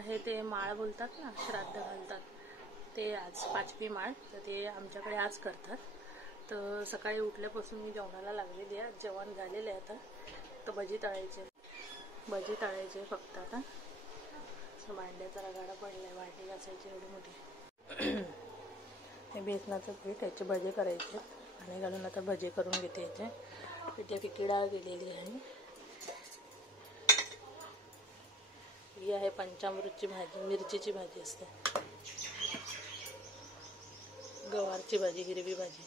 आहे ते माळ बोलतात ना, श्राद्ध घालतात ते आज 5वी माळ, तर ते आमच्याकडे आज करतात. तर सकाळी उठल्यापासून मी जेवणाला लागलेली आहे. जेवण झालेलं आहे आता. तर भजी तळायचे फक्त आता. भांड्याचा रगाडा पडलाय, भांडी घासायची एवढी मोठी. हे बेसनाचं पीठ, याचे भजे करायचे आणि घालून आता भजे करून घेते. याचे पिठ्या पिकी डाळ गेलेली आहे. ही आहे पंचामृतची भाजी, मिरचीची भाजी असते. गवारची भाजी, हिरवी भाजी.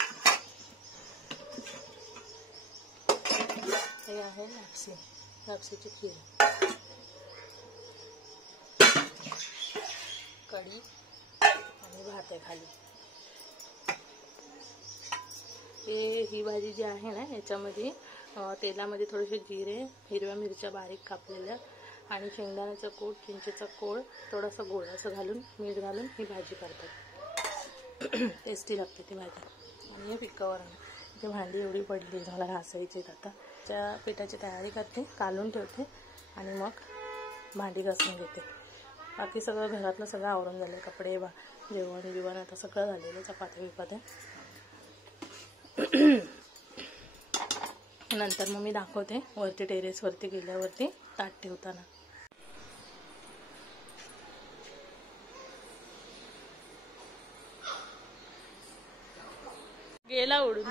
हे आहे लापसीची खीर, कढी आणि भात आहे खाली. ही भाजी जी आहे ना, याच्यामध्ये तेलामध्ये थोडेसे जिरे, हिरव्या मिरच्या बारीक कापलेल्या आणि शेंगदाण्याचं कूट, चिंचेचा कोळ, थोडासा गोळ असं घालून, मीठ घालून ही भाजी करतात. टेस्टी लागते ती भाजी. आणि हे पिकावरण ते भांडी एवढी पडली, मला घासायची. आता त्या पिठाची तयारी करते, काढून ठेवते आणि मग भांडी घासून घेते. बाकी सगळं घरातलं सगळं आवरून झालं. कपडे, जेवण बिवण आता सगळं झालेलं. चपात्या बिपात्या. नंतर मग मी दाखवते वरती, टेरेसवरती गेल्यावरती ताट ठेवताना. गेला उडून.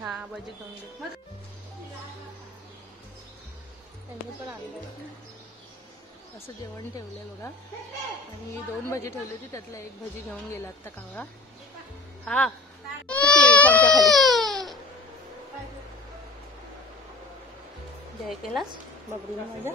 हा, भजी खाऊन घे. त्यांनी पण आणलं असं जेवण ठेवलंय बघा. आणि 2 भजी ठेवली होती, त्यातला 1 भजी घेऊन गेला आता कावळा. हा, खाली जय केलास बबरीने माझ्या.